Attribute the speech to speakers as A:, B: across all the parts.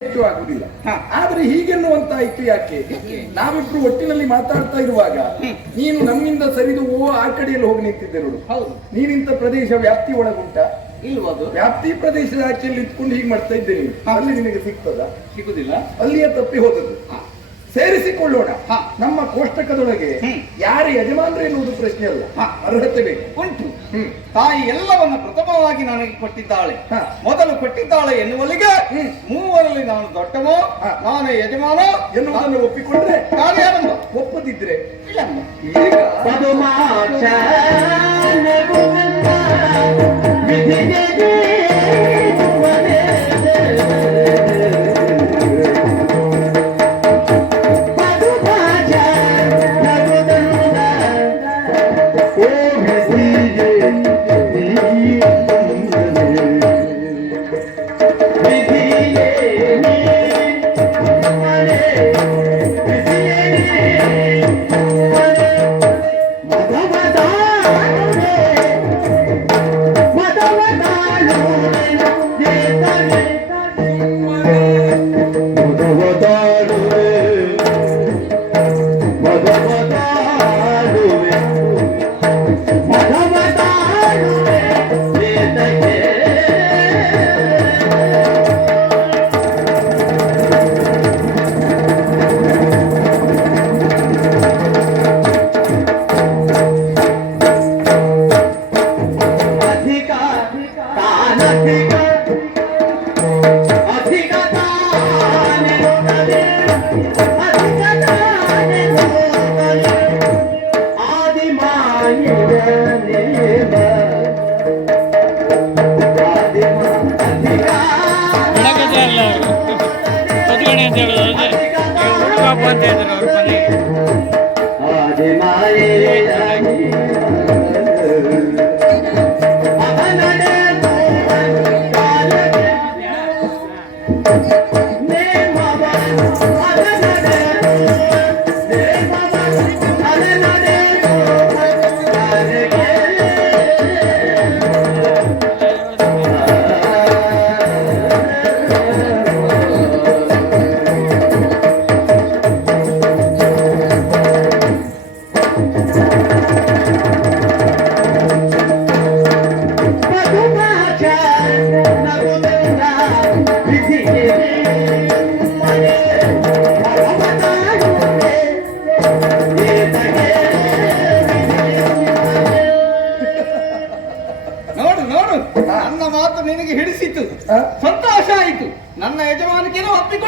A: ಆಗುದಿಲ್ಲ. ಆದ್ರೆ ಹೀಗೆನ್ನುವಂತ ಇತ್ತು ಯಾಕೆ? ನಾವಿಬ್ರು ಒಟ್ಟಿನಲ್ಲಿ ಮಾತಾಡ್ತಾ ಇರುವಾಗ ನೀನು ನಮ್ಮಿಂದ ಸರಿದು ಓ ಆ ಕಡೆಯಲ್ಲಿ ಹೋಗಿ ನಿಂತಿದ್ದೆ ನೋಡು.
B: ಹೌದು.
A: ನೀನಿಂತ ಪ್ರದೇಶ ವ್ಯಾಪ್ತಿ ಒಳಗುಂಟ.
B: ಇಲ್ವದು?
A: ವ್ಯಾಪ್ತಿ ಪ್ರದೇಶದ ಆಚೆಯಲ್ಲಿ ಇಟ್ಕೊಂಡು ಹೀಗೆ ಮಾಡ್ತಾ ಇದ್ದೇನೆ ಅಲ್ಲಿ ನಿನಗೆ ಸಿಗ್ತದ?
B: ಸಿಗುದಿಲ್ಲ.
A: ಅಲ್ಲಿಯೇ ತಪ್ಪಿ ಹೋದದ್ದು. ಸೇರಿಸಿಕೊಳ್ಳೋಣ
B: ಹಾ.
A: ನಮ್ಮ ಕೋಷ್ಟಕದೊಳಗೆ
B: ಯಾರು
A: ಯಾರ ಯಜಮಾನರು ಎನ್ನುವುದು ಪ್ರಶ್ನೆ ಅಲ್ಲ
B: ಹಾ.
A: ಅರ್ಹತೆ ಬೇಕು
B: ಉಂಟು ತಾಯಿ ಎಲ್ಲವನ್ನ ಪ್ರಥಮವಾಗಿ ನನಗೆ ಕೊಟ್ಟಿದ್ದಾಳೆ
A: ಹಾ.
B: ಮೊದಲು ಕೊಟ್ಟಿದ್ದಾಳೆ ಎನ್ನುವಲ್ಲಿಗೆ
A: ಹ್ಮ್.
B: ಮೂವರಲ್ಲಿ ನಾನು ದೊಡ್ಡವೋ
A: ಹಾ.
B: ನಾನು ಯಜಮಾನ
A: ಎನ್ನುವುದನ್ನು ಒಪ್ಪಿಕೊಂಡ್ರೆ
B: ಕಾರ್ಯಾರಂಭ
A: ಒಪ್ಪದಿದ್ರೆ
B: ವಿಳಂಬ
A: ಈಗ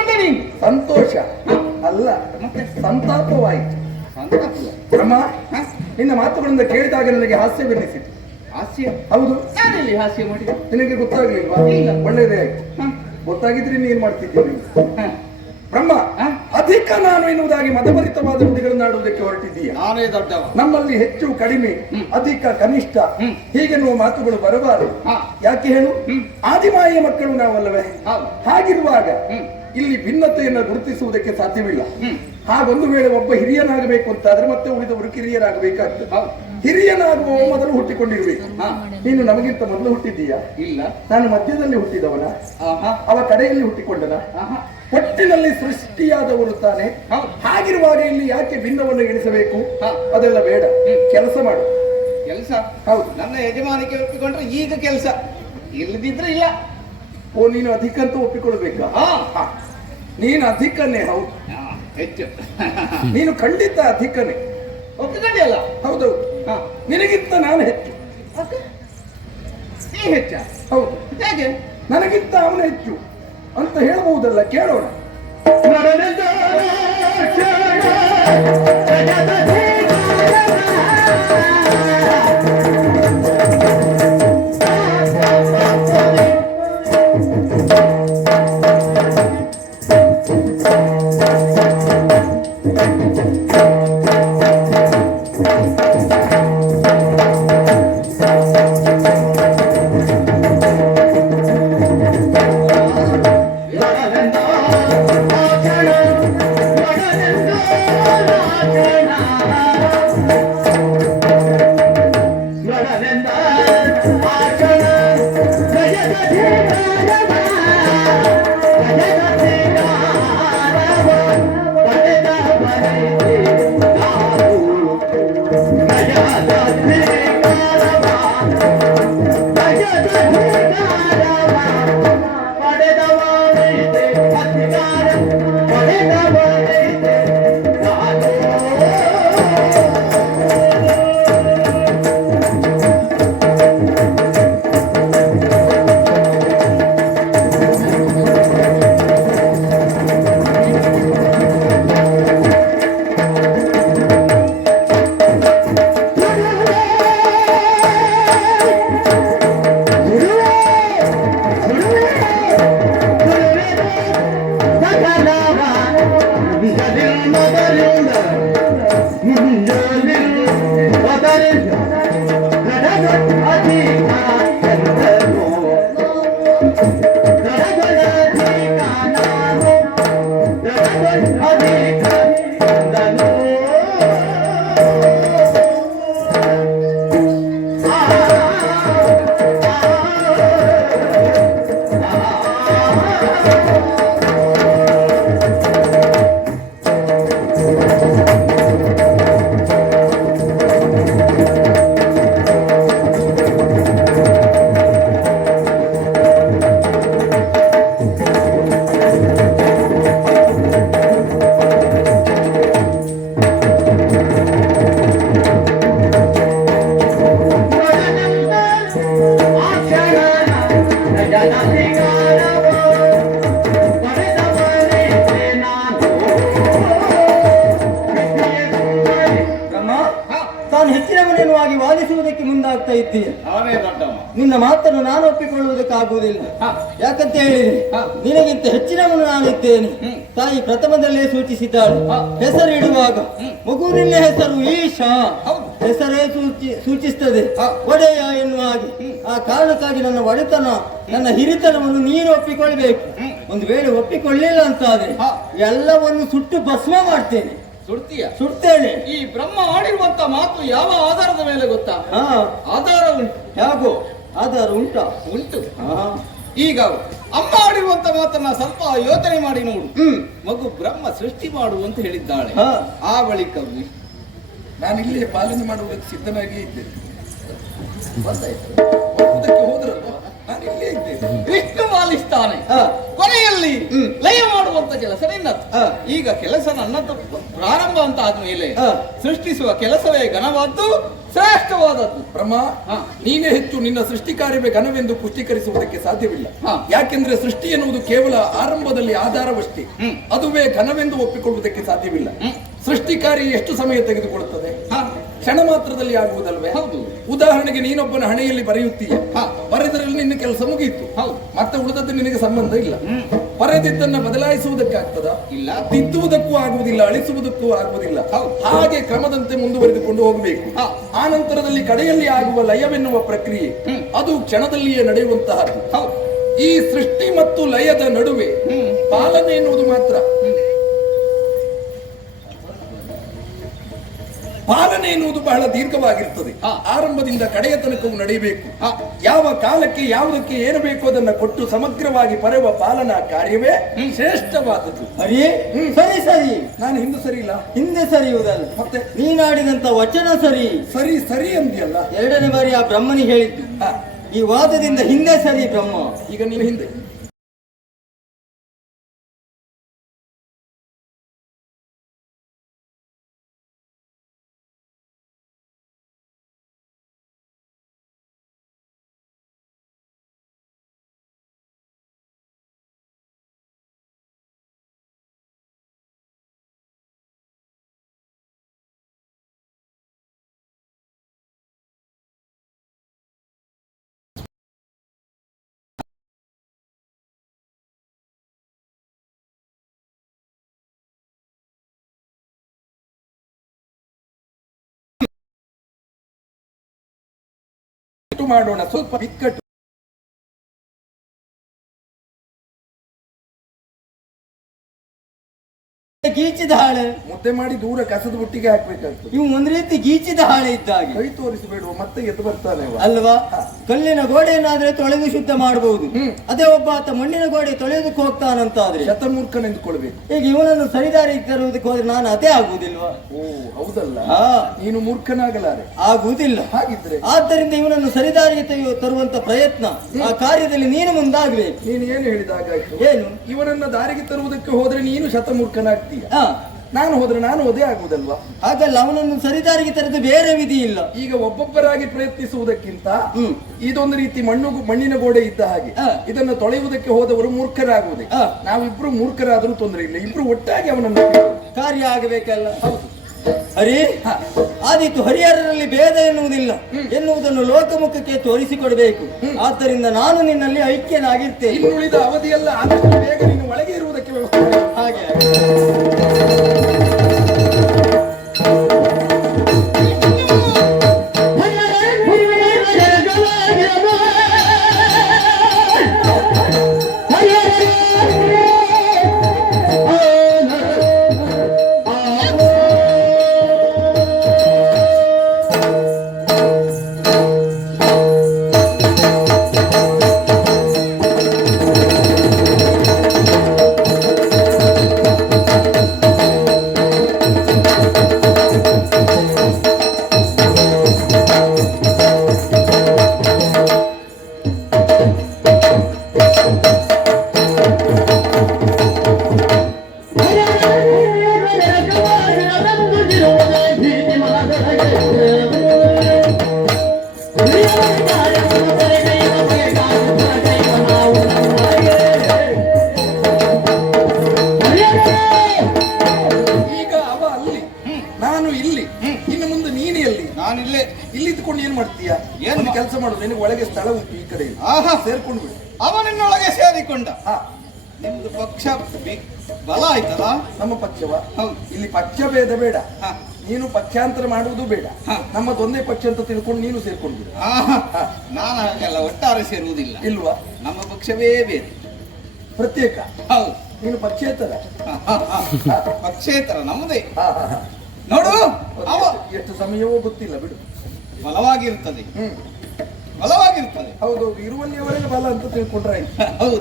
B: ನೀನು?
A: ಸಂತೋಷ. ಅಲ್ಲ
B: ಮತ್ತೆ
A: ಸಂತಾಪವಾಯಿತು.
B: ಸಂತಾಪ.
A: ಬ್ರಹ್ಮ? ನಿನ್ನ ಮಾತುಗಳಿಂದ ಕೇಳಿದಾಗ ನನಗೆ ಹಾಸ್ಯವೆನ್ನಿಸಿತು
B: ಹಾಸ್ಯ?
A: ಹೌದು.
B: ನಾನೆಲ್ಲಿ ಹಾಸ್ಯ ಮಾಡಿದೆ?
A: ನಿನಗೆ ಗೊತ್ತಾಗ್ಲಿಲ್ವಾ?
B: ಒಳ್ಳೇದೇ
A: ಒಳ್ಳೆಯದೇ ಆಯ್ತು. ಗೊತ್ತಾಗಿದ್ರೆ ನೀನ್ ಮಾಡ್ತಿದ್ದೀನಿ ಬ್ರಹ್ಮ ಅಧಿಕ ನಾನು ಎನ್ನುವುದಾಗಿ ಮತಭರಿತವಾದ ನುಡಿಗಳನ್ನು ಆಡುವುದಕ್ಕೆ ಹೊರಟಿದ್ದೀಯ?
B: ನಾನೇ ದೊಡ್ಡವ.
A: ನಮ್ಮಲ್ಲಿ ಹೆಚ್ಚು ಕಡಿಮೆ ಅಧಿಕ ಕನಿಷ್ಠ. ಹೀಗೆನ್ನುವ ಮಾತುಗಳು ಬರಬಾರದು. ಯಾಕೆ ಹೇಳು. ಆದಿಮಾಯಿಯ ಮಕ್ಕಳು ನಾವಲ್ಲವೇ? ಹಾಗಿರುವಾಗ. ಇಲ್ಲಿ ಭಿನ್ನತೆಯನ್ನು ಗುರುತಿಸುವುದಕ್ಕೆ ಸಾಧ್ಯವಿಲ್ಲ. ಹಾಗೊಂದು ವೇಳೆ ಒಬ್ಬ ಹಿರಿಯನಾಗಬೇಕು ಅಂತಾದ್ರೆ ಮತ್ತೆ ಉಳಿದವರು ಕಿರಿಯರಾಗಬೇಕಾಗ್ತದೆ. ಹಿರಿಯನಾಗುವ ಮೊದಲು ಹುಟ್ಟಿಕೊಂಡಿರ್ಬೇಕು. ನೀನು ನಮಗಿಂತ ಮೊದಲು ಹುಟ್ಟಿದ್ದೀಯಾ?
B: ಇಲ್ಲ.
A: ನಾನು ಮಧ್ಯದಲ್ಲಿ ಹುಟ್ಟಿದವನ?
B: ಆಹಾ.
A: ಅವ ಕಡೆಯಲ್ಲಿ ಹುಟ್ಟಿಕೊಂಡನ?
B: ಆಹಾ.
A: ಒಟ್ಟಿನಲ್ಲಿ ಸೃಷ್ಟಿಯಾದವರು ತಾನೆ? ಹಾಗಿರುವಾಗ ಇಲ್ಲಿ ಯಾಕೆ ಭಿನ್ನವನ್ನು ಎಣಿಸಬೇಕು. ಅದೆಲ್ಲ ಬೇಡ. ಕೆಲಸ ಮಾಡು.
B: ಕೆಲಸ?
A: ಹೌದು.
B: ನನ್ನ ಯಜಮಾನಿಕೆ ಒಪ್ಪಿಕೊಂಡ್ರೆ ಈಗ ಕೆಲಸ. ಇಲ್ಲದಿದ್ರೆ ಇಲ್ಲ.
A: ಓ ನೀನು ಅಧಿಕ ಅಂತ ಒಪ್ಪಿಕೊಳ್ಬೇಕಾ?
B: ಹಾ.
A: ನೀನು ಅಧಿಕನೇ ಹೌದು.
B: ಹೆಚ್ಚು.
A: ನೀನು ಖಂಡಿತ ಅಧಿಕನೇ.
B: ಒಪ್ಪಿಕೊಂಡಿಯಲ್ಲ?
A: ಹೌದೌದು
B: ಹಾ.
A: ನಿನಗಿಂತ ನಾನು ಹೆಚ್ಚು.
B: ನೀ ಹೆಚ್ಚ?
A: ಹೌದು.
B: ಹೇಗೆ?
A: ನನಗಿಂತ ಅವನು ಹೆಚ್ಚು. ಅಂತ ಹೇಳಬಹುದಲ್ಲ ಕೇಳೋಣ.
C: ಮಾತನ್ನು ನಾನು ಒಪ್ಪಿಕೊಳ್ಳುವುದಕ್ಕಾಗುವುದಿಲ್ಲ. ಯಾಕಂತ ಹೇಳಿದ್ರೆ. ನಿನಗಿಂತ ಹೆಚ್ಚಿನವನು ನಾನಿದ್ದೇನೆ. ತಾಯಿ ಪ್ರಥಮದಲ್ಲೇ ಸೂಚಿಸಿದ್ದಾಳೆ. ಹೆಸರು ಇಡುವಾಗ. ಮಗುವಿನ ಹೆಸರು ಈಶಾ. ಹೆಸರೇ ಸೂಚಿ ಸೂಚಿಸ್ತದೆ. ಒಡೆಯ ಎನ್ನುವ ಹಾಗೆ. ಆ ಕಾರಣಕ್ಕಾಗಿ ನನ್ನ ಒಡೆತನ ನನ್ನ ಹಿರಿತನವನ್ನು ನೀನು ಒಪ್ಪಿಕೊಳ್ಬೇಕು ಒಂದು ವೇಳೆ ಒಪ್ಪಿಕೊಳ್ಳಿಲ್ಲ ಅಂತ
B: ಆದ್ರೆ
C: ಎಲ್ಲವನ್ನು ಸುಟ್ಟು ಭಸ್ಮ ಮಾಡ್ತೇನೆ.
B: ಸುಡ್ತೀಯ?
C: ಸುಡ್ತೇನೆ.
B: ಈ ಬ್ರಹ್ಮ ಆಡಿರುವಂತ ಮಾತು ಯಾವ ಆಧಾರದ ಮೇಲೆ ಗೊತ್ತಾ? ಆಧಾರ ಉಂಟು
C: ಹೇಗೋ ಆಧಾರ ಉಂಟಾ?
B: ಉಂಟು.
C: ಹಾ
B: ಈಗ ಅಮ್ಮ ಆಡಿರುವಂತ ಮಾತನ್ನ ಸ್ವಲ್ಪ ಯೋಚನೆ ಮಾಡಿ ನೋಡು.
C: ಹ್ಮ್.
B: ಮಗು ಬ್ರಹ್ಮ ಸೃಷ್ಟಿ ಮಾಡು ಅಂತ ಹೇಳಿದ್ದಾಳೆ.
C: ಹಾ.
B: ಆ ಬಳಿಕ
A: ನಾನು ಇಲ್ಲಿ ಪಾಲನೆ ಮಾಡುವುದಕ್ಕೆ ಸಿದ್ಧನಾಗಿ ಇದ್ದೇನೆ. ಬಂದಾಯ್ತು. ಒಪ್ಪುವುದಕ್ಕೆ
B: ವಿಷ್ಣು ಪಾಲಿಸ್ತಾನೆ ಕೊನೆಯಲ್ಲಿ ಲಯ ಮಾಡುವಂತ ಕೆಲಸ ನಿನ್ನದು. ಈಗ ಕೆಲಸ ನನ್ನದು ಪ್ರಾರಂಭ ಅಂತ ಆದ್ಮೇಲೆ. ಸೃಷ್ಟಿಸುವ ಕೆಲಸವೇ ಘನವಾದ್ದು ಶ್ರೇಷ್ಠವಾದದ್ದು.
A: ಬ್ರಹ್ಮ. ನೀನೇ ಹೆಚ್ಚು ನಿನ್ನ ಸೃಷ್ಟಿ ಕಾರ್ಯವೇ ಘನವೆಂದು ಪುಷ್ಟೀಕರಿಸುವುದಕ್ಕೆ ಸಾಧ್ಯವಿಲ್ಲ. ಯಾಕೆಂದ್ರೆ ಸೃಷ್ಟಿ ಎನ್ನುವುದು ಕೇವಲ ಆರಂಭದಲ್ಲಿ ಆಧಾರವಷ್ಟೇ. ಅದುವೇ ಘನವೆಂದು ಒಪ್ಪಿಕೊಳ್ಳುವುದಕ್ಕೆ ಸಾಧ್ಯವಿಲ್ಲ.
B: ಸೃಷ್ಟಿಕಾರಿ
A: ಸೃಷ್ಟಿ ಕಾರ್ಯ ಎಷ್ಟು ಸಮಯ ತೆಗೆದುಕೊಳ್ಳುತ್ತದೆ. ಕ್ಷಣ ಮಾತ್ರದಲ್ಲಿ ಆಗುವುದಲ್ವೇ?
B: ಹೌದು.
A: ಉದಾಹರಣೆಗೆ ನೀನೊಬ್ಬನ ಹಣೆಯಲ್ಲಿ ಬರೆಯುತ್ತೀಯ.
B: ಹಾ.
A: ಬರೆದರಲ್ಲಿ ನಿನ್ನ ಕೆಲಸ ಮುಗಿಯಿತು. ಮತ್ತೆ ಉಳಿದದ್ದು ನಿನಗೆ ಸಂಬಂಧ ಇಲ್ಲ. ಬರೆದಿದ್ದನ್ನ ಬದಲಾಯಿಸುವುದಕ್ಕಾಗ್ತದ?
B: ಇಲ್ಲ.
A: ತಿದ್ದುವುದಕ್ಕೂ ಆಗುವುದಿಲ್ಲ ಅಳಿಸುವುದಕ್ಕೂ ಆಗುವುದಿಲ್ಲ. ಹಾಗೆ ಕ್ರಮದಂತೆ ಮುಂದುವರೆದುಕೊಂಡು ಹೋಗಬೇಕು. ಆ ನಂತರದಲ್ಲಿ ಕಡೆಯಲ್ಲಿ ಆಗುವ ಲಯವೆನ್ನುವ ಪ್ರಕ್ರಿಯೆ. ಅದು ಕ್ಷಣದಲ್ಲಿಯೇ ನಡೆಯುವಂತಹದ್ದು.
B: ಹೌದು.
A: ಈ ಸೃಷ್ಟಿ ಮತ್ತು ಲಯದ ನಡುವೆ ಪಾಲನೆ ಎನ್ನುವುದು ಮಾತ್ರ. ಪಾಲನೆ ಎನ್ನುವುದು ಬಹಳ ದೀರ್ಘವಾಗಿರ್ತದೆ. ಆರಂಭದಿಂದ ಕಡೆಯ ತನಕವು ನಡೆಯಬೇಕು. ಯಾವ ಕಾಲಕ್ಕೆ ಯಾವುದಕ್ಕೆ ಏನು ಬೇಕು ಅದನ್ನ ಕೊಟ್ಟು ಸಮಗ್ರವಾಗಿ ಪರೆಯುವ ಪಾಲನಾ ಕಾರ್ಯವೇ ಶ್ರೇಷ್ಠವಾದದ್ದು.
C: ಅರೇ ಸರಿ ಸರಿ.
A: ನಾನು ಹಿಂದೆ ಸರಿ ಇಲ್ಲ.
C: ಹಿಂದೆ ಸರಿಯುವುದಲ್ಲ
A: ಮತ್ತೆ
C: ನೀನಾಡಿದಂತ ವಚನ ಸರಿ.
A: ಸರಿ ಸರಿ ಅಂದಿಯಲ್ಲ?
C: ಎರಡನೇ ಬಾರಿ ಆ ಬ್ರಹ್ಮನಿ ಹೇಳಿದ್ದು. ಈ ವಾದದಿಂದ ಹಿಂದೆ ಸರಿ ಬ್ರಹ್ಮ.
A: ಈಗ ನೀನು ಹಿಂದೆ. ಮಾಡೋಣ. ಸ್ವಲ್ಪ ಬಿಕ್ಕಟ್ಟು.
C: ಗೀಚಿದ ಹಾಳೆ.
A: ಮುದ್ದೆ ಮಾಡಿ ದೂರ ಕಸದ ಬುಟ್ಟಿಗೆ ಹಾಕ್ಬೇಕಾಗ್ತದೆ.
C: ಇವು ಒಂದ್ ರೀತಿ ಗೀಚಿದ ಹಾಳೆ ಇದ್ದಾಗೆ.
A: ಕೈ ತೋರಿಸಬೇಡುವ ಮತ್ತೆ ಎದ್ದು ಬರ್ತಾನೆ ಅವ.
C: ಅಲ್ವಾ? ಕಲ್ಲಿನ ಗೋಡೆಯನ್ನಾದ್ರೆ ತೊಳೆದು ಶುದ್ಧ ಮಾಡಬಹುದು ಅದೇ ಒಬ್ಬ ಆತ ಮಣ್ಣಿನ ಗೋಡೆ ತೊಳೆಯೋದಕ್ಕೆ ಹೋಗ್ತಾನಂತಾದ್ರೆ.
A: ಶತಮೂರ್ಖನೆಂದುಕೊಳ್ಬೇಕು
C: ಈಗ ಇವನನ್ನು ಸರಿದಾರಿ ತರುವುದಕ್ಕೆ ಹೋದ್ರೆ ನಾನು ಅದೇ ಆಗುವುದಿಲ್ವಾ?
A: ಓ ಹೌದಲ್ಲ.
C: ಹಾ.
A: ನೀನು ಮೂರ್ಖನಾಗಲಾರೆ.
C: ಆಗುವುದಿಲ್ಲ.
A: ಹಾಗಿದ್ರೆ?
C: ಆದ್ದರಿಂದ ಇವನನ್ನು ಸರಿದಾರಿಗೆ ತೆಗೆಯುವ ತರುವಂತ ಪ್ರಯತ್ನ ಆ ಕಾರ್ಯದಲ್ಲಿ ನೀನು ಮುಂದಾಗ್ಬೇಕು.
A: ನೀನು ಏನು ಹೇಳಿದಾಗ
C: ಏನು?
A: ಇವನನ್ನ ದಾರಿಗೆ ತರುವುದಕ್ಕೆ ಹೋದ್ರೆ ನೀನು ಶತಮೂರ್ಖನಾಗ್ತೀಯ?
C: ಹಾ
A: ನಾನು ಹೋದ್ರೆ ನಾನು ಅದೇ ಆಗುವುದಲ್ವಾ?
C: ಹಾಗಲ್ಲ ಅವನನ್ನು ಸರಿದಾರಿಗೆ ತರದು ಬೇರೆ ವಿಧಿ ಇಲ್ಲ
A: ಈಗ ಒಬ್ಬೊಬ್ಬರಾಗಿ ಪ್ರಯತ್ನಿಸುವುದಕ್ಕಿಂತ
C: ಹ್ಮ್.
A: ಇದೊಂದು ರೀತಿ ಮಣ್ಣು ಮಣ್ಣಿನ ಗೋಡೆ ಇದ್ದ ಹಾಗೆ. ಇದನ್ನು ತೊಳೆಯುವುದಕ್ಕೆ ಹೋದವರು ಮೂರ್ಖರಾಗುವುದೇ. ನಾವಿಬ್ರು ಮೂರ್ಖರಾದರೂ ತೊಂದರೆ ಇಲ್ಲ. ಇಬ್ರು ಒಟ್ಟಾಗಿ ಅವನನ್ನು.
C: ಕಾರ್ಯ ಆಗಬೇಕಲ್ಲ? ಹರಿ? ಆದಿತ್ತು ಹರಿಹರರಲ್ಲಿ ಭೇದ ಎನ್ನುವುದಿಲ್ಲ. ಎನ್ನುವುದನ್ನು ಲೋಕಮುಖಕ್ಕೆ ತೋರಿಸಿಕೊಡಬೇಕು. ಆದ್ದರಿಂದ ನಾನು ನಿನ್ನಲ್ಲಿ ಐಕ್ಯನಾಗಿರ್ತೇನೆ.
A: ಇನ್ನುಳಿದ ಅವಧಿಯೆಲ್ಲ ಆದಷ್ಟು ಬೇಗ ನೀನು ಒಳಗೆ ಇರುವುದಕ್ಕೆ ವ್ಯವಸ್ಥೆ ಮಾಡು. ಇಲ್ಲಿ
B: ಪಕ್ಷ
A: ಭೇದ ಬೇಡ. ನೀನು ಪಕ್ಷಾಂತರ ಮಾಡುವುದು ಬೇಡ. ನಮ್ಮದೊಂದೇ ಪಕ್ಷ ಅಂತ ತಿಳ್ಕೊಂಡು ನೀನು ಸೇರ್ಕೊಂಡು.
B: ನಾನು ಹಾಗೆಲ್ಲ ಒಟ್ಟಾರೆ ಸೇರುವುದಿಲ್ಲ.
A: ಇಲ್ವಾ?
B: ನಮ್ಮ ಪಕ್ಷವೇ ಬೇರೆ.
A: ಪ್ರತ್ಯೇಕ.
B: ಹೌದು.
A: ನೀನು ಪಕ್ಷೇತರ.
B: ಪಕ್ಷೇತರ ನಮ್ಮದೇ. ನೋಡು
A: ಎಷ್ಟು- ಸಮಯವೋ ಗೊತ್ತಿಲ್ಲ ಬಿಡು.
B: ಬಲವಾಗಿರ್ತದೆ.
A: ಹ್ಮ್.
B: ಬಲವಾಗಿರ್ತದೆ.
A: ಹೌದು ಇರುವಲ್ಲಿಯವರೆಗೆ ಬಲ ಅಂತ ತಿಳ್ಕೊಂಡ್ರೆ
B: ಹೌದು.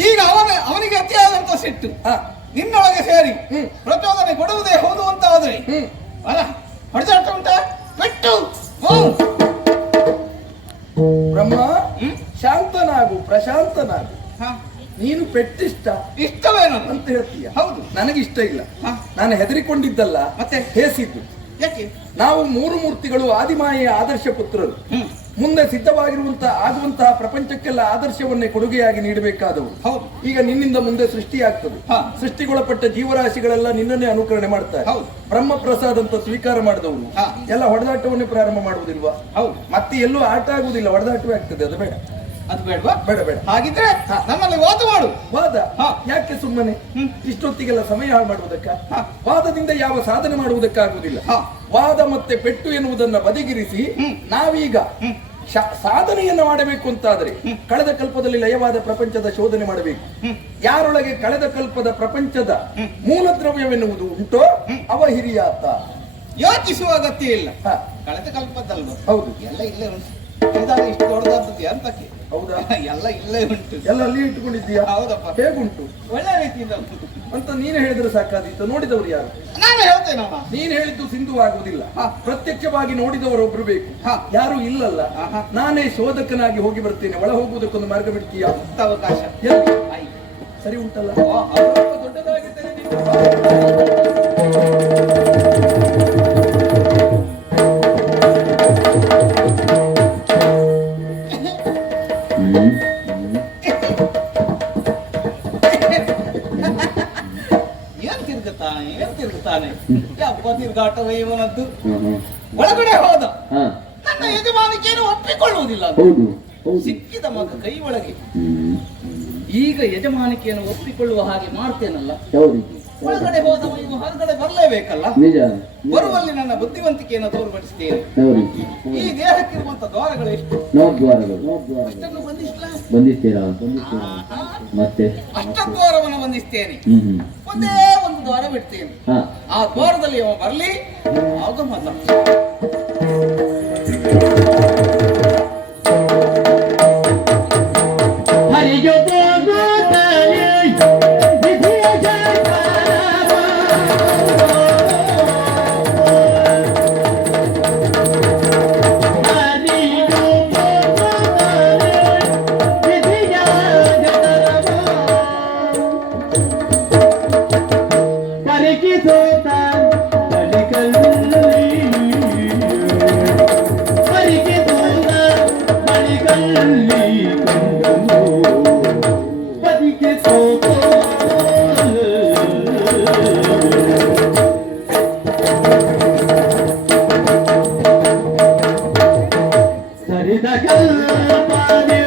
B: ಈಗ ಅವನ ಅವನಿಗೆ ಅತಿಯಾದಂತ ಸಿಟ್ಟು.
A: ಹಾ.
B: ನಿನ್ನೊಳಗೆ ಸೇರಿ. ಪ್ರಚೋದನೆ ಕೊಡುವುದೇ ಹೌದು ಅಂತ ಆದ್ರೆ ಅಲ್ಲ ಹೊಡೆದಾಟ ಉಂಟಾ? ಪೆಟ್ಟು.
A: ಬ್ರಹ್ಮ
B: ಹ್ಮ್?
A: ಶಾಂತನಾಗು ಪ್ರಶಾಂತನಾಗು.
B: ಹಾ.
A: ನೀನು ಪೆಟ್ಟಿಷ್ಟ
B: ಇಷ್ಟವೇನು?
A: ಅಂತ ಹೇಳ್ತೀಯ.
B: ಹೌದು.
A: ನನಗೆ ಇಷ್ಟ ಇಲ್ಲ ನಾನು ಹೆದರಿಕೊಂಡಿದ್ದಲ್ಲ
B: ಮತ್ತೆ?
A: ಹೇಸಿದ್ದು.
B: ಯಾಕೆ?
A: ನಾವು ಮೂರು ಮೂರ್ತಿಗಳು ಆದಿಮಾಯೆಯ ಆದರ್ಶ ಪುತ್ರರು. ಮುಂದೆ ಸಿದ್ಧವಾಗಿರುವಂತಹ ಆಗುವಂತಹ ಪ್ರಪಂಚಕ್ಕೆಲ್ಲ ಆದರ್ಶವನ್ನೇ ಕೊಡುಗೆಯಾಗಿ ನೀಡಬೇಕಾದವರು
B: ಹೌದು.
A: ಈಗ ನಿನ್ನಿಂದ ಮುಂದೆ ಸೃಷ್ಟಿಯಾಗ್ತದೆ. ಸೃಷ್ಟಿಗೊಳಪಟ್ಟ ಜೀವರಾಶಿಗಳೆಲ್ಲ ನಿನ್ನನ್ನೇ ಅನುಕರಣೆ ಮಾಡ್ತಾರೆ
B: ಹೌದು.
A: ಬ್ರಹ್ಮ ಪ್ರಸಾದ್ ಅಂತ ಸ್ವೀಕಾರ ಮಾಡಿದವರು. ಎಲ್ಲ ಹೊಡೆದಾಟವನ್ನೇ ಪ್ರಾರಂಭ ಮಾಡುವುದಿಲ್ವಾ?
B: ಹೌದು.
A: ಮತ್ತೆ ಎಲ್ಲೂ ಆಟ ಆಗುವುದಿಲ್ಲ. ಹೊಡೆದಾಟವೇ ಆಗ್ತದೆ. ಅದು ಬೇಡ.
B: ಅದು ಬೇಡವಾ?
A: ಬೇಡ ಬೇಡ.
B: ಹಾಗಿದ್ರೆ ನಮ್ಮಲ್ಲಿ ವಾದ ಮಾಡು.
A: ವಾದ. ಯಾಕೆ ಸುಮ್ಮನೆ? ಇಷ್ಟೊತ್ತಿಗೆಲ್ಲ ಸಮಯ ಹಾಳು ಮಾಡುವುದಕ್ಕ? ವಾದದಿಂದ ಯಾವ ಸಾಧನೆ ಮಾಡುವುದಕ್ಕಾಗುವುದಿಲ್ಲ. ವಾದ ಮತ್ತೆ ಪೆಟ್ಟು ಎನ್ನುವುದನ್ನ ಬದಿಗಿರಿಸಿ ನಾವೀಗ ಸಾಧನೆಯನ್ನ ಮಾಡಬೇಕು ಅಂತಾದ್ರೆ ಕಳೆದ ಕಲ್ಪದಲ್ಲಿ ಲಯವಾದ ಪ್ರಪಂಚದ ಶೋಧನೆ ಮಾಡಬೇಕು. ಯಾರೊಳಗೆ ಕಳೆದ ಕಲ್ಪದ ಪ್ರಪಂಚದ ಮೂಲ ದ್ರವ್ಯವೆನ್ನುವುದು ಉಂಟೋ ಅವ ಹಿರಿಯಾತ
B: ಯೋಚಿಸುವ ಅಗತ್ಯ ಇಲ್ಲ. ಕಳೆದ ಕಲ್ಪದಲ್ಲ
A: ಹೌದು.
B: ಎಲ್ಲ ಇಲ್ಲೇ ಉಂಟು. ಇಷ್ಟು ದೊಡ್ಡದಾದದ್ದು ಎಂತಕ್ಕೆ?
A: ಹೌದಾ?
B: ಎಲ್ಲ ಇಲ್ಲೇ ಉಂಟು.
A: ಎಲ್ಲ ಅಲ್ಲಿ ಇಟ್ಕೊಂಡಿದ್ದೀಯಾ
B: ಹೌದಪ್ಪ.
A: ಹೇಗುಂಟು?
B: ಒಳ್ಳೆ ರೀತಿಯಿಂದ ಉಂಟು.
A: ಅಂತ ನೀನು ಹೇಳಿದ್ರೆ ಸಾಕಾದೀತು ನೋಡಿದವರು ಯಾರು?
B: ನಾನು ಹೇಳ್ತೇನಮ್ಮ
A: ನೀನ್ ಹೇಳಿದ್ದು ಸಿಂಧು ಆಗುವುದಿಲ್ಲ.
B: ಹಾ.
A: ಪ್ರತ್ಯಕ್ಷವಾಗಿ ನೋಡಿದವರೊಬ್ರು ಬೇಕು.
B: ಹಾ.
A: ಯಾರು ಇಲ್ಲಲ್ಲ. ನಾನೇ ಶೋಧಕನಾಗಿ ಹೋಗಿ ಬರ್ತೇನೆ. ಒಳ ಹೋಗುವುದಕ್ಕೊಂದು ಮಾರ್ಗ ಬಿಡ್ತೀಯಾ?
B: ಅವಕಾಶ.
A: ಸರಿ ಉಂಟಲ್ಲ?
B: ತಿರುಗಾಟವೇ ಇವನದ್ದು ಒಳಗಡೆ ಹೋದ. ನನ್ನ ಯಜಮಾನಿಕೆಯನ್ನು ಒಪ್ಪಿಕೊಳ್ಳುವುದಿಲ್ಲ
D: ಹೌದು
B: ಸಿಕ್ಕಿದ ಮಗ ಕೈ ಒಳಗೆ ಈಗ ಯಜಮಾನಿಕೆಯನ್ನು ಒಪ್ಪಿಕೊಳ್ಳುವ ಹಾಗೆ ಮಾಡ್ತೇನಲ್ಲ. ಒಳಗಡೆ ಹೋದವ ಇವು ಹೊರಗಡೆ ಬರಲೇಬೇಕಲ್ಲ? ಬರುವಲ್ಲಿ ನನ್ನ ಬುದ್ಧಿವಂತಿಕೆಯನ್ನು ತೋರ್ಪಡಿಸ್ತೇನೆ.
D: ಹೌದು
B: ಈ ದೇಹಕ್ಕಿರುವಂತ ದ್ವಾರಗಳು ಎಷ್ಟು?
D: ದ್ವಾರಗಳು.
B: ಅಷ್ಟನ್ನು ಬಂಧಿಸ್ಲಾ
D: ಬಂಧಿಸ್ತೀರಾ ಬಂಧಿಸ್ತೀರಾ ಮತ್ತೆ?
B: ಅಷ್ಟದ್ವಾರವನ್ನು ಬಂಧಿಸ್ತೇನೆ ಒಂದೇ ಒಂದು ದ್ವಾರ ಬಿಡ್ತೇನೆ. ಆ ದ್ವಾರದಲ್ಲಿ ಅವ ಬರಲಿ. ಆಗ ಮಾತ
D: ಸರಿದ ಕಲ್ಪಾದಿ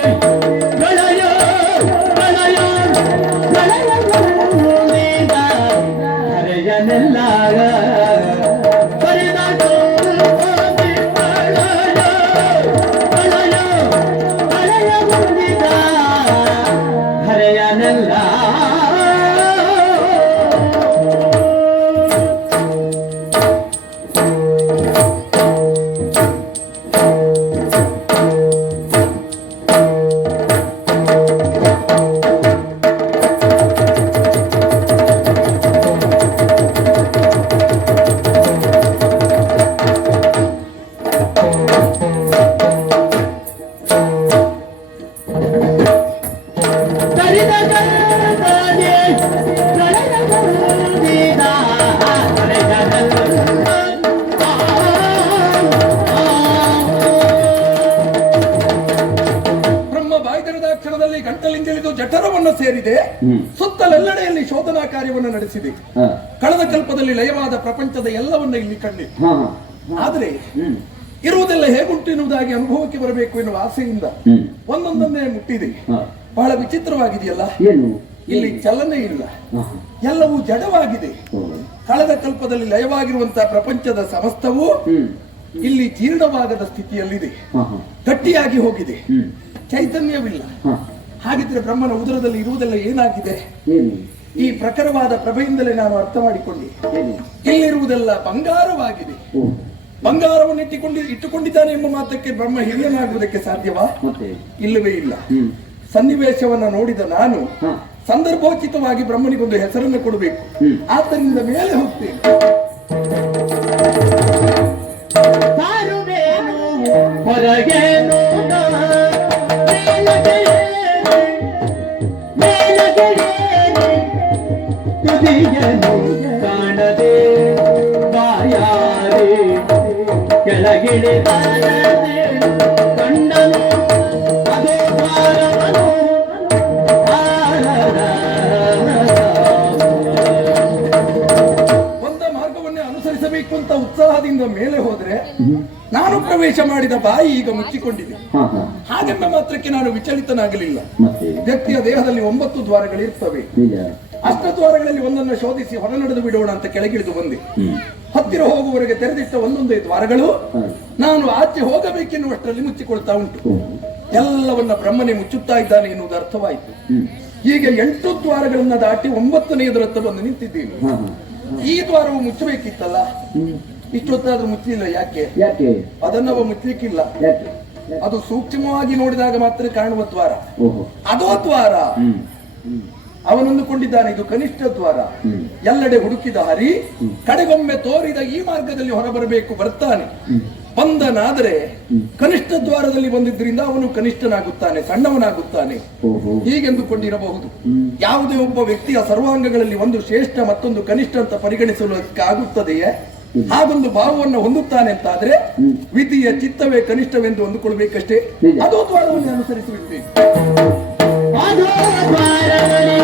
A: ಪ್ರಪಂಚದ ಎಲ್ಲವನ್ನ ಇಲ್ಲಿ ಕಂಡೆ ಆದ್ರೆ ಇರುವುದೆಲ್ಲ ಹೇಗುಂಟು ಎನ್ನುವುದಾಗಿ ಅನುಭವಕ್ಕೆ ಬರಬೇಕು ಎನ್ನುವ ಆಸೆಯಿಂದ ಒಂದೊಂದನ್ನೇ ಮುಟ್ಟಿದೆ. ಬಹಳ ವಿಚಿತ್ರವಾಗಿದೆಯಲ್ಲ? ಇಲ್ಲಿ ಚಲನೆ ಇಲ್ಲ. ಎಲ್ಲವೂ ಜಡವಾಗಿದೆ. ಕಳೆದ ಕಲ್ಪದಲ್ಲಿ ಲಯವಾಗಿರುವಂತಹ ಪ್ರಪಂಚದ ಸಮಸ್ತವೂ ಇಲ್ಲಿ ಜೀರ್ಣವಾಗದ ಸ್ಥಿತಿಯಲ್ಲಿದೆ. ಗಟ್ಟಿಯಾಗಿ ಹೋಗಿದೆ. ಚೈತನ್ಯವಿಲ್ಲ. ಹಾಗಿದ್ರೆ ಬ್ರಹ್ಮನ ಉದರದಲ್ಲಿ ಇರುವುದೆಲ್ಲ ಏನಾಗಿದೆ?
D: ಏನು?
A: ಈ ಪ್ರಖರವಾದ ಪ್ರಭೆಯಿಂದಲೇ ನಾನು ಅರ್ಥ ಮಾಡಿಕೊಂಡೆ. ಇಲ್ಲಿರುವುದೆಲ್ಲ ಬಂಗಾರವಾಗಿದೆ? ಬಂಗಾರವನ್ನು ಇಟ್ಟುಕೊಂಡು ಇಟ್ಟುಕೊಂಡಿದ್ದಾನೆ ಎಂಬ ಮಾತಕ್ಕೆ ಬ್ರಹ್ಮ ಹಿರಿಯನಾಗುವುದಕ್ಕೆ ಸಾಧ್ಯವಾ? ಇಲ್ಲವೇ ಇಲ್ಲ. ಸನ್ನಿವೇಶವನ್ನ ನೋಡಿದ ನಾನು ಸಂದರ್ಭೋಚಿತವಾಗಿ ಬ್ರಹ್ಮನಿಗೊಂದು ಹೆಸರನ್ನು ಕೊಡಬೇಕು.
D: ಆತನಿಂದ
A: ಆದ್ದರಿಂದ ಮೇಲೆ ಹೋಗ್ತೇನೆ.
D: ಹೊರಗೇನು ತುದಿಯನು ಕಾಣದೆ ಬಾಯಾರೆ. ಕೆಳಗಿಳಿದ ಕಂಡನು ಅದೇ ಭಾರವನು
A: ಒಂದ ಮಾರ್ಗವನ್ನೇ ಅನುಸರಿಸಬೇಕು ಅಂತ ಉತ್ಸಾಹದಿಂದ ಮೇಲೆ ಹೋದ್ರೆ ನಾನು ಪ್ರವೇಶ ಮಾಡಿದ ಬಾಯಿ ಈಗ ಮುಚ್ಚಿಕೊಂಡಿದೆ. ಹಾಗೆಂಬ ಮಾತ್ರಕ್ಕೆ ನಾನು ವಿಚಲಿತನಾಗಲಿಲ್ಲ. ವ್ಯಕ್ತಿಯ ದೇಹದಲ್ಲಿ ಒಂಬತ್ತು ದ್ವಾರಗಳಿರ್ತವೆ.
D: ನಿಜ
A: ಅಷ್ಟ ದ್ವಾರಗಳಲ್ಲಿ ಒಂದನ್ನು ಶೋಧಿಸಿ ಹೊರ ನಡೆದು ಬಿಡೋಣ ಅಂತ ಕೆಳಗಿಳಿದು ಬಂದೆ. ಹತ್ತಿರ ಹೋಗುವವರೆಗೆ ತೆರೆದಿಟ್ಟ ಒಂದೊಂದೇ ದ್ವಾರಗಳು ನಾನು ಆಚೆ ಹೋಗಬೇಕೆನ್ನುವಷ್ಟರಲ್ಲಿ ಮುಚ್ಚಿಕೊಳ್ತಾ ಉಂಟು. ಎಲ್ಲವನ್ನ ಬ್ರಹ್ಮನೇ ಮುಚ್ಚುತ್ತಾ ಇದ್ದಾನೆ ಎನ್ನುವುದು ಅರ್ಥವಾಯಿತು. ಈಗ ಎಂಟು ದ್ವಾರಗಳನ್ನ ದಾಟಿ ಒಂಬತ್ತನೆಯದರತ್ತ ಬಂದು ನಿಂತಿದ್ದೇನೆ. ಈ ದ್ವಾರವು ಮುಚ್ಚಬೇಕಿತ್ತಲ್ಲ? ಇಷ್ಟೊತ್ತಾದರೂ ಮುಚ್ಚಲಿಲ್ಲ ಯಾಕೆ?
D: ಯಾಕೆ?
A: ಅದನ್ನವ ಮುಚ್ಚಲಿಕ್ಕಿಲ್ಲ. ಅದು ಸೂಕ್ಷ್ಮವಾಗಿ ನೋಡಿದಾಗ ಮಾತ್ರ ಕಾಣುವ ದ್ವಾರ. ಅದೋ ದ್ವಾರ. ಅವನಂದುಕೊಂಡಿದ್ದಾನೆ ಇದು ಕನಿಷ್ಠ ದ್ವಾರ. ಎಲ್ಲೆಡೆ ಹುಡುಕಿದ ಹರಿ ಕಡೆಗೊಮ್ಮೆ ತೋರಿದ ಈ ಮಾರ್ಗದಲ್ಲಿ ಹೊರಬರಬೇಕು ಬರ್ತಾನೆ. ಬಂದನಾದರೆ ಕನಿಷ್ಠ ದ್ವಾರದಲ್ಲಿ ಬಂದಿದ್ರಿಂದ ಅವನು ಕನಿಷ್ಠನಾಗುತ್ತಾನೆ ಸಣ್ಣವನಾಗುತ್ತಾನೆ. ಹೀಗೆಂದುಕೊಂಡಿರಬಹುದು. ಯಾವುದೇ ಒಬ್ಬ ವ್ಯಕ್ತಿಯ ಸರ್ವಾಂಗಗಳಲ್ಲಿ ಒಂದು ಶ್ರೇಷ್ಠ ಮತ್ತೊಂದು ಕನಿಷ್ಠ ಅಂತ ಪರಿಗಣಿಸಲು ಆಗುತ್ತದೆಯೇ? ಹಾಗೊಂದು ಭಾವವನ್ನು ಹೊಂದುತ್ತಾನೆ ಅಂತಾದ್ರೆ ವಿಧಿಯ ಚಿತ್ತವೇ ಕನಿಷ್ಠವೆಂದು ಅಂದುಕೊಳ್ಬೇಕಷ್ಟೇ. ಅದು ದ್ವಾರವನ್ನು ದ್ವಾರವನ್ನು ಅನುಸರಿಸಿಬಿಡ್ಬೇಕು
D: ಅದು ದ್ವಾರದಲ್ಲಿ